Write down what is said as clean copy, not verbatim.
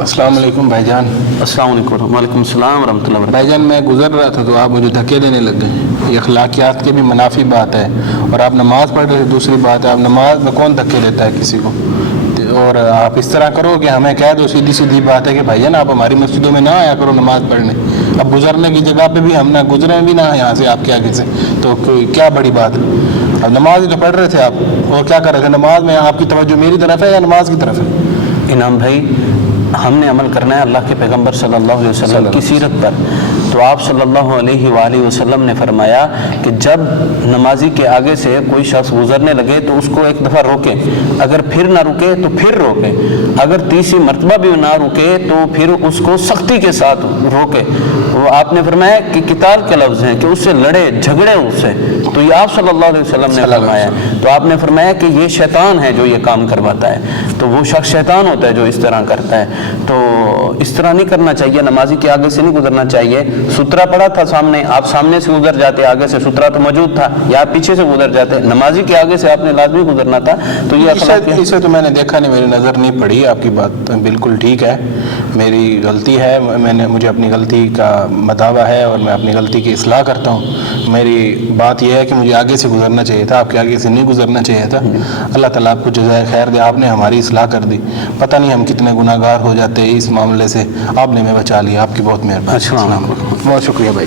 السلام علیکم بھائی جان. السلام علیکم. وعلیکم السلام ورحمۃ اللہ وبرکاتہ. بھائی جان میں گزر رہا تھا تو آپ مجھے دھکے دینے لگ گئے. یہ اخلاقیات کے بھی منافی بات ہے. اور آپ نماز پڑھ رہے تھے, دوسری بات ہے آپ نماز میں کون دھکے دیتا ہے کسی کو. اور آپ اس طرح کرو کہ ہمیں کہہ دو سیدھی سیدھی بات ہے کہ بھائی جان آپ ہماری مسجدوں میں نہ آیا کرو نماز پڑھنے. اب گزرنے کی جگہ پہ بھی ہم نہ گزرے بھی نہ یہاں سے آپ کے آگے سے, تو کیا بڑی بات ہے. اب نماز ہی تو پڑھ رہے تھے آپ, اور کیا کر رہے تھے نماز میں. آپ کی توجہ میری طرف ہے یا نماز کی طرف ہے؟ انعام بھائی, ہم نے عمل کرنا ہے اللہ کے پیغمبر صلی اللہ علیہ وسلم کی سیرت پر. تو آپ صلی اللہ علیہ وآلہ وسلم نے فرمایا کہ جب نمازی کے آگے سے کوئی شخص گزرنے لگے تو اس کو ایک دفعہ روکے, اگر پھر نہ رکے تو پھر روکے, اگر تیسری مرتبہ بھی نہ رکے تو پھر اس کو سختی کے ساتھ روکے. وہ آپ نے فرمایا کہ قتال کے لفظ ہیں کہ اس سے لڑے جھگڑے اس سے, تو یہ آپ صلی اللہ علیہ وسلم نے فرمایا. تو آپ نے فرمایا کہ یہ شیطان ہے جو یہ کام کرواتا ہے, تو وہ شخص شیطان ہوتا ہے جو اس طرح کرتا ہے. تو اس طرح نہیں کرنا چاہیے, نمازی کے آگے سے نہیں گزرنا چاہیے. سترہ پڑا تھا سامنے, آپ سامنے سے گزر جاتے, آگے سے سترہ تو موجود تھا, یا آپ پیچھے سے گزر جاتے. نمازی کے آگے سے آپ نے لازمی گزرنا تھا. تو یہ اسے تو میں نے دیکھا نہیں, میری نظر نہیں پڑی. آپ کی بات بالکل ٹھیک ہے, میری غلطی ہے, مجھے اپنی غلطی کا مداوع ہے اور میں اپنی غلطی کی اصلاح کرتا ہوں. میری بات یہ ہے کہ مجھے آگے سے گزرنا چاہیے تھا, آپ کے آگے سے نہیں گزرنا چاہیے تھا. اللہ تعالیٰ آپ کو جزائے خیر دے, آپ نے ہماری اصلاح کر دی. پتہ نہیں ہم کتنے گناہ گار ہو جاتے اس معاملے سے, آپ نے ہمیں بچا لیا. آپ کی بہت مہربانی. السلام علیکم. بہت شکریہ بھائی.